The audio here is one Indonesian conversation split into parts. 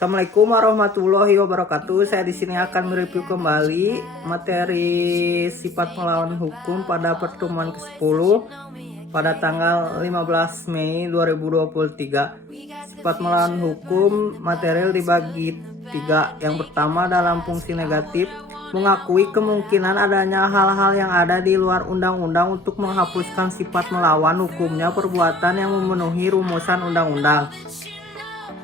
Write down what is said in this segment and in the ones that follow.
Assalamualaikum warahmatullahi wabarakatuh. Saya di sini akan mereview kembali materi sifat melawan hukum pada pertemuan ke-10 pada tanggal 15 Mei 2023. Sifat melawan hukum material dibagi 3. Yang pertama dalam fungsi negatif, mengakui kemungkinan adanya hal-hal yang ada di luar undang-undang untuk menghapuskan sifat melawan hukumnya perbuatan yang memenuhi rumusan undang-undang.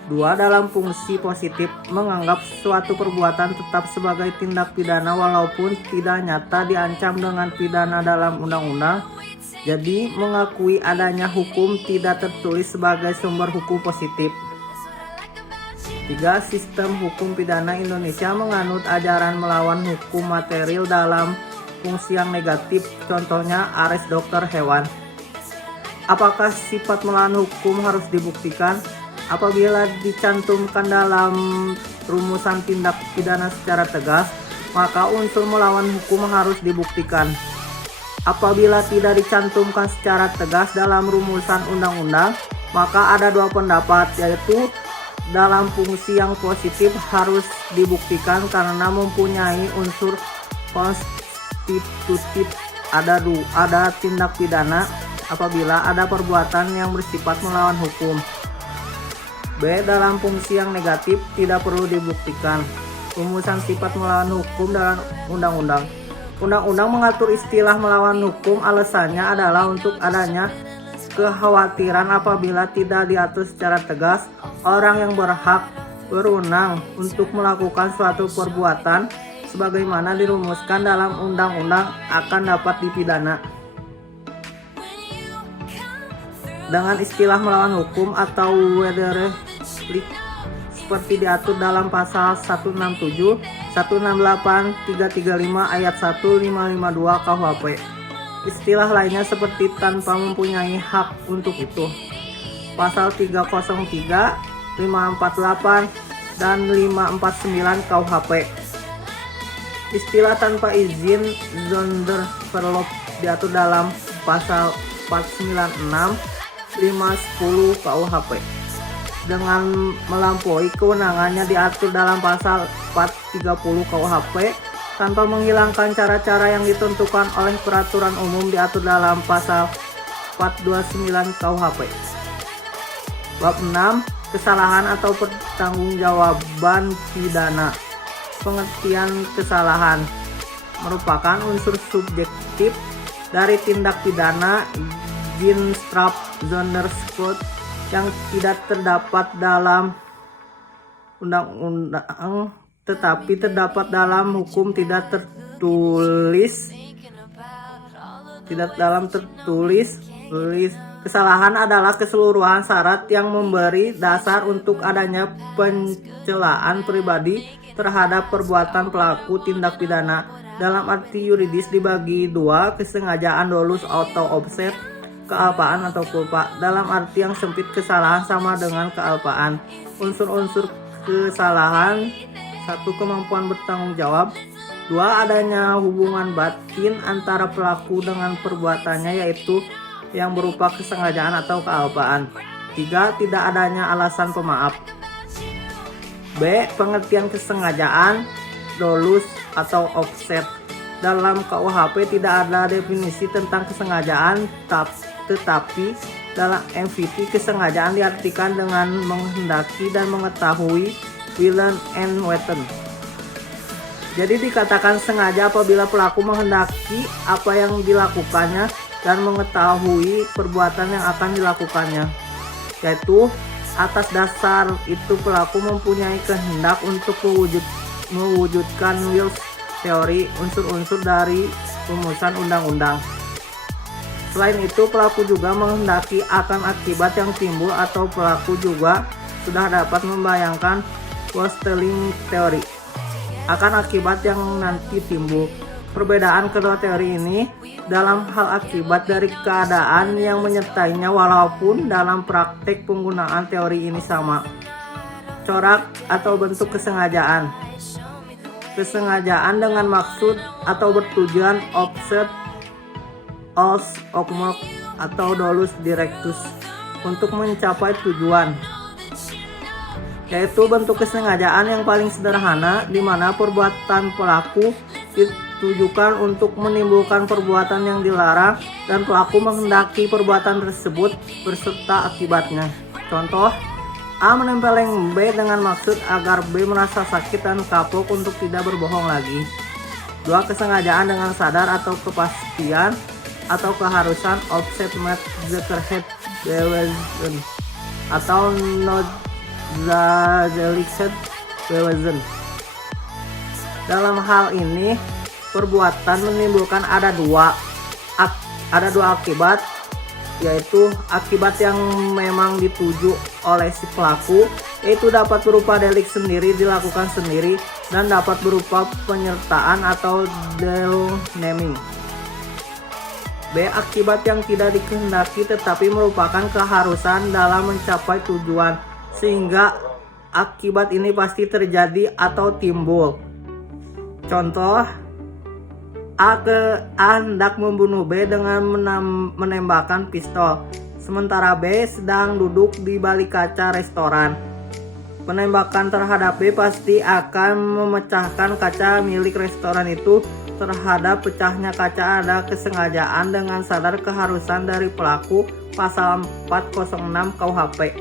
2. Dalam fungsi positif, menganggap suatu perbuatan tetap sebagai tindak pidana walaupun tidak nyata diancam dengan pidana dalam undang-undang. Jadi, mengakui adanya hukum tidak tertulis sebagai sumber hukum positif. 3. Sistem hukum pidana Indonesia menganut ajaran melawan hukum material dalam fungsi yang negatif, contohnya ares dokter hewan. Apakah sifat melawan hukum harus dibuktikan? Apabila dicantumkan dalam rumusan tindak pidana secara tegas, maka unsur melawan hukum harus dibuktikan. Apabila tidak dicantumkan secara tegas dalam rumusan undang-undang, maka ada 2 pendapat, yaitu dalam fungsi yang positif harus dibuktikan karena mempunyai unsur konstitutif, ada tindak pidana apabila ada perbuatan yang bersifat melawan hukum. B. Dalam fungsi yang negatif tidak perlu dibuktikan. Rumusan sifat melawan hukum dalam undang-undang. Undang-undang mengatur istilah melawan hukum, alasannya adalah untuk adanya kekhawatiran apabila tidak diatur secara tegas, orang yang berwenang untuk melakukan suatu perbuatan sebagaimana dirumuskan dalam undang-undang akan dapat dipidana. Dengan istilah melawan hukum atau Wederrechtlich seperti diatur dalam pasal 167, 168, 335 ayat 1, 552 KUHP. Istilah lainnya seperti tanpa mempunyai hak untuk itu. Pasal 303, 548 dan 549 KUHP. Istilah tanpa izin Sonderverlof diatur dalam pasal 496, 510 KUHP. Dengan melampaui kewenangannya diatur dalam pasal 430 KUHP tanpa menghilangkan cara-cara yang ditentukan oleh peraturan umum diatur dalam pasal 429 KUHP. Bab 6. Kesalahan atau pertanggungjawaban pidana. Pengertian kesalahan merupakan unsur subjektif dari tindak pidana Ginstraf Sonderschuld yang tidak terdapat dalam undang-undang tetapi terdapat dalam hukum tidak tertulis. Kesalahan adalah keseluruhan syarat yang memberi dasar untuk adanya pencelaan pribadi terhadap perbuatan pelaku tindak pidana. Dalam arti yuridis dibagi 2, kesengajaan dolus atau offset, kealpaan atau culpa. Dalam arti yang sempit, kesalahan sama dengan kealpaan. Unsur-unsur kesalahan: 1. Kemampuan bertanggung jawab. 2. Adanya hubungan batin antara pelaku dengan perbuatannya, yaitu yang berupa kesengajaan atau kealpaan. 3. Tidak adanya alasan pemaaf. B. Pengertian kesengajaan dolus atau offset. Dalam KUHP tidak ada definisi tentang kesengajaan, tetapi dalam MVT kesengajaan diartikan dengan menghendaki dan mengetahui, willen and weten. Jadi dikatakan sengaja apabila pelaku menghendaki apa yang dilakukannya dan mengetahui perbuatan yang akan dilakukannya, yaitu atas dasar itu pelaku mempunyai kehendak untuk mewujudkan Wills teori unsur-unsur dari rumusan undang-undang. Selain itu, pelaku juga menghendaki akan akibat yang timbul atau pelaku juga sudah dapat membayangkan Wills-Teling teori akan akibat yang nanti timbul. Perbedaan kedua teori ini dalam hal akibat dari keadaan yang menyertainya, walaupun dalam praktek penggunaan teori ini sama. Corak atau bentuk kesengajaan. Kesengajaan dengan maksud atau bertujuan offset os okmok atau dolus directus untuk mencapai tujuan. yaitu bentuk kesengajaan yang paling sederhana di mana perbuatan pelaku ditujukan untuk menimbulkan perbuatan yang dilarang dan pelaku menghendaki perbuatan tersebut berserta akibatnya. Contoh, A menempeleng B dengan maksud agar B merasa sakit dan kapok untuk tidak berbohong lagi. 2. Kesengajaan dengan sadar atau kepastian atau keharusan offset met zekerhet bewezen atau noodzakelijkheid bewezen. Dalam hal ini perbuatan menimbulkan ada dua akibat, yaitu akibat yang memang dituju oleh si pelaku, yaitu dapat berupa delik sendiri dilakukan sendiri dan dapat berupa penyertaan atau deelneming. B. Akibat yang tidak dikehendaki tetapi merupakan keharusan dalam mencapai tujuan, sehingga akibat ini pasti terjadi atau timbul. Contoh, A hendak membunuh B dengan menembakkan pistol, sementara B sedang duduk di balik kaca restoran. Penembakan terhadap B pasti akan memecahkan kaca milik restoran itu. Terhadap pecahnya kaca ada kesengajaan dengan sadar keharusan dari pelaku, pasal 406 KUHP.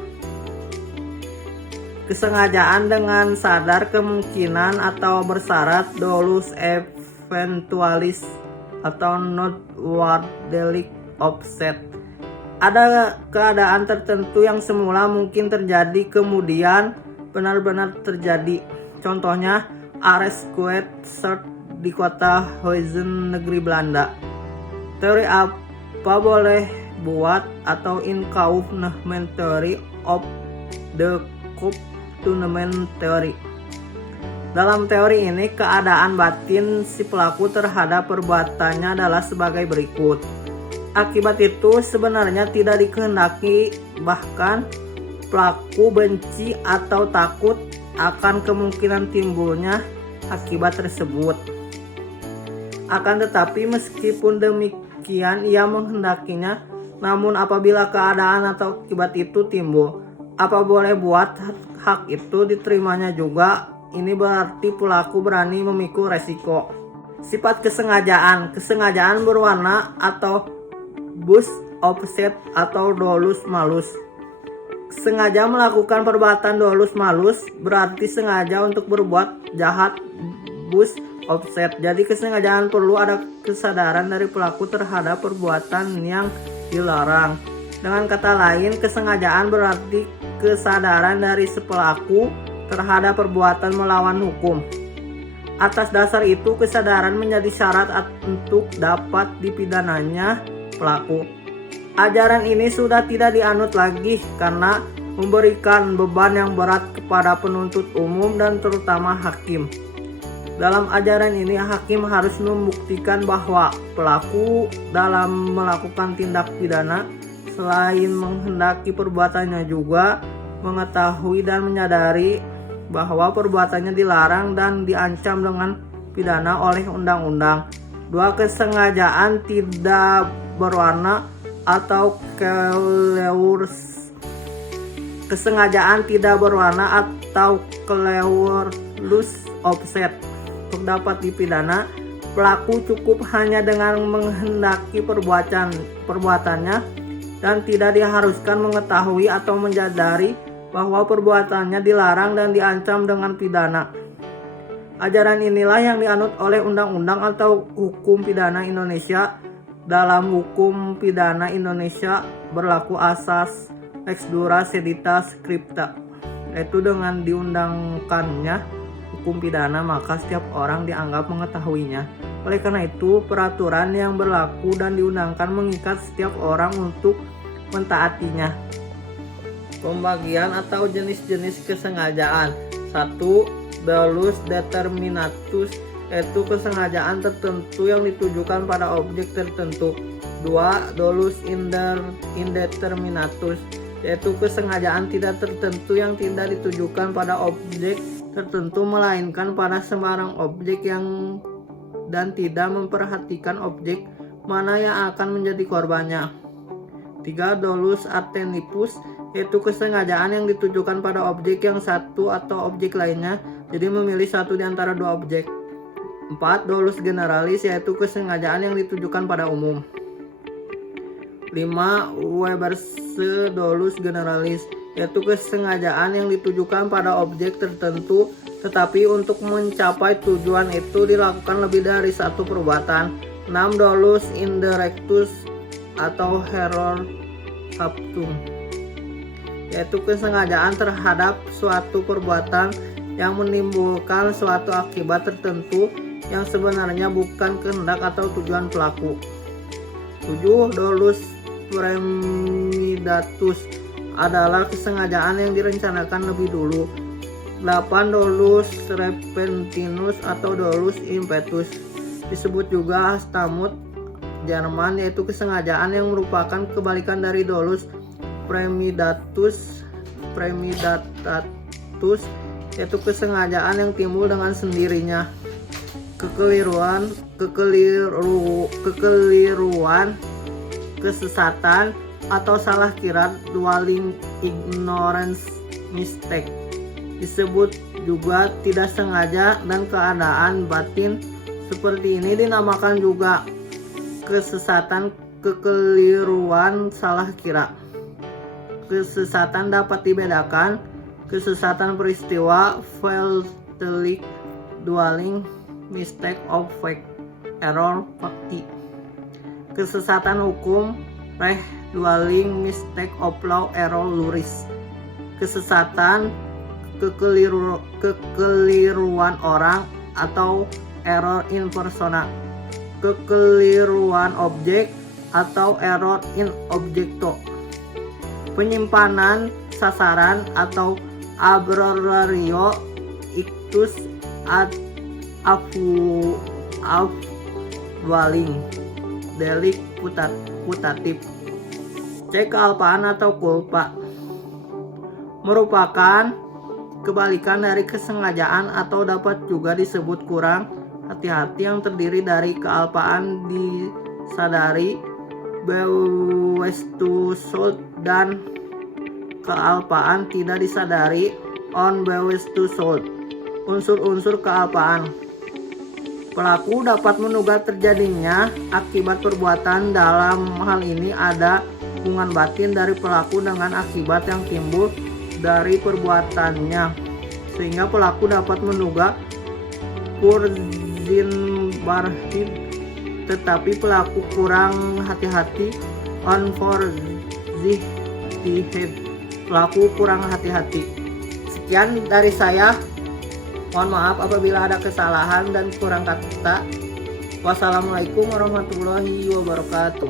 Kesengajaan dengan sadar kemungkinan atau bersyarat dolus eventualis atau noteworthy offset. Ada keadaan tertentu yang semula mungkin terjadi kemudian benar-benar terjadi. Contohnya Aresquet Search di kota Huizen, negeri Belanda. Teori apa boleh buat atau inkaufnement theory of the Coupe-Tournement theory. Dalam teori ini keadaan batin si pelaku terhadap perbuatannya adalah sebagai berikut. Akibat itu sebenarnya tidak dikehendaki, bahkan pelaku benci atau takut akan kemungkinan timbulnya akibat tersebut. Akan tetapi meskipun demikian ia menghendakinya, namun apabila keadaan atau akibat itu timbul, apa boleh buat hak itu diterimanya juga. Ini berarti pelaku berani memikul resiko. Sifat kesengajaan berwarna atau bus offset atau dolus malus. Sengaja melakukan perbuatan dolus malus berarti sengaja untuk berbuat jahat, bus offset. Jadi kesengajaan perlu ada kesadaran dari pelaku terhadap perbuatan yang dilarang. Dengan kata lain, kesengajaan berarti kesadaran dari si pelaku terhadap perbuatan melawan hukum. Atas dasar itu, kesadaran menjadi syarat untuk dapat dipidananya pelaku. Ajaran ini sudah tidak dianut lagi karena memberikan beban yang berat kepada penuntut umum dan terutama hakim. Dalam ajaran ini, hakim harus membuktikan bahwa pelaku dalam melakukan tindak pidana selain menghendaki perbuatannya juga mengetahui dan menyadari bahwa perbuatannya dilarang dan diancam dengan pidana oleh undang-undang. 2. Kesengajaan tidak berwarna atau kesengajaan tidak berwarna atau cleurless offset. Untuk dapat dipidana, pelaku cukup hanya dengan menghendaki perbuatannya dan tidak diharuskan mengetahui atau menyadari bahwa perbuatannya dilarang dan diancam dengan pidana. Ajaran inilah yang dianut oleh undang-undang atau hukum pidana Indonesia. Dalam hukum pidana Indonesia berlaku asas lex dura sedita scripta, yaitu dengan diundangkannya hukum pidana maka setiap orang dianggap mengetahuinya. Oleh karena itu, peraturan yang berlaku dan diundangkan mengikat setiap orang untuk mentaatinya. Pembagian atau jenis-jenis kesengajaan. 1. Dolus determinatus, yaitu kesengajaan tertentu yang ditujukan pada objek tertentu. 2. Dolus indeterminatus, yaitu kesengajaan tidak tertentu yang tidak ditujukan pada objek tertentu melainkan pada sembarang objek yang dan tidak memperhatikan objek mana yang akan menjadi korbannya. 3. Dolus attenipus, yaitu kesengajaan yang ditujukan pada objek yang satu atau objek lainnya, jadi memilih satu di antara dua objek. 4. Dolus generalis, yaitu kesengajaan yang ditujukan pada umum. 5. Weberse dolus generalis, yaitu kesengajaan yang ditujukan pada objek tertentu, tetapi untuk mencapai tujuan itu dilakukan lebih dari satu perbuatan. 6. Dolus indirectus atau error captum, yaitu kesengajaan terhadap suatu perbuatan yang menimbulkan suatu akibat tertentu yang sebenarnya bukan kehendak atau tujuan pelaku. 7. Dolus premeditatus adalah kesengajaan yang direncanakan lebih dulu. 8. Dolus repentinus atau dolus impetus, disebut juga Hastamut Jerman, yaitu kesengajaan yang merupakan kebalikan dari dolus premeditatus, yaitu kesengajaan yang timbul dengan sendirinya. Kekeliruan, kesesatan atau salah kira, dwelling ignorance mistake, disebut juga tidak sengaja, dan keadaan batin seperti ini dinamakan juga kesesatan, kekeliruan, salah kira. Kesesatan dapat dibedakan: kesesatan peristiwa, Fälschlich, dwelling mistake of fact, error fakti. Kesesatan hukum, Recht, dwelling mistake of law, error luris. Kesesatan, kekeliruan orang atau error in persona. Kekeliruan objek atau error in objecto. Penyimpanan sasaran atau arbitrario ictus ad dwelling, delik putatif. C. Kealpaan atau culpa merupakan kebalikan dari kesengajaan atau dapat juga disebut kurang hati-hati yang terdiri dari kealpaan disadari, bewussthet, dan kealpaan tidak disadari, unbewussthet. Unsur-unsur kealpaan. Pelaku dapat menduga terjadinya akibat perbuatan. Dalam hal ini ada hubungan batin dari pelaku dengan akibat yang timbul dari perbuatannya, sehingga pelaku dapat menduga Vorsichtigkeit, tetapi pelaku kurang hati-hati, Unvorsichtigkeit, pelaku kurang hati-hati. Sekian dari saya. Mohon maaf apabila ada kesalahan dan kurang kata. Wassalamualaikum warahmatullahi wabarakatuh.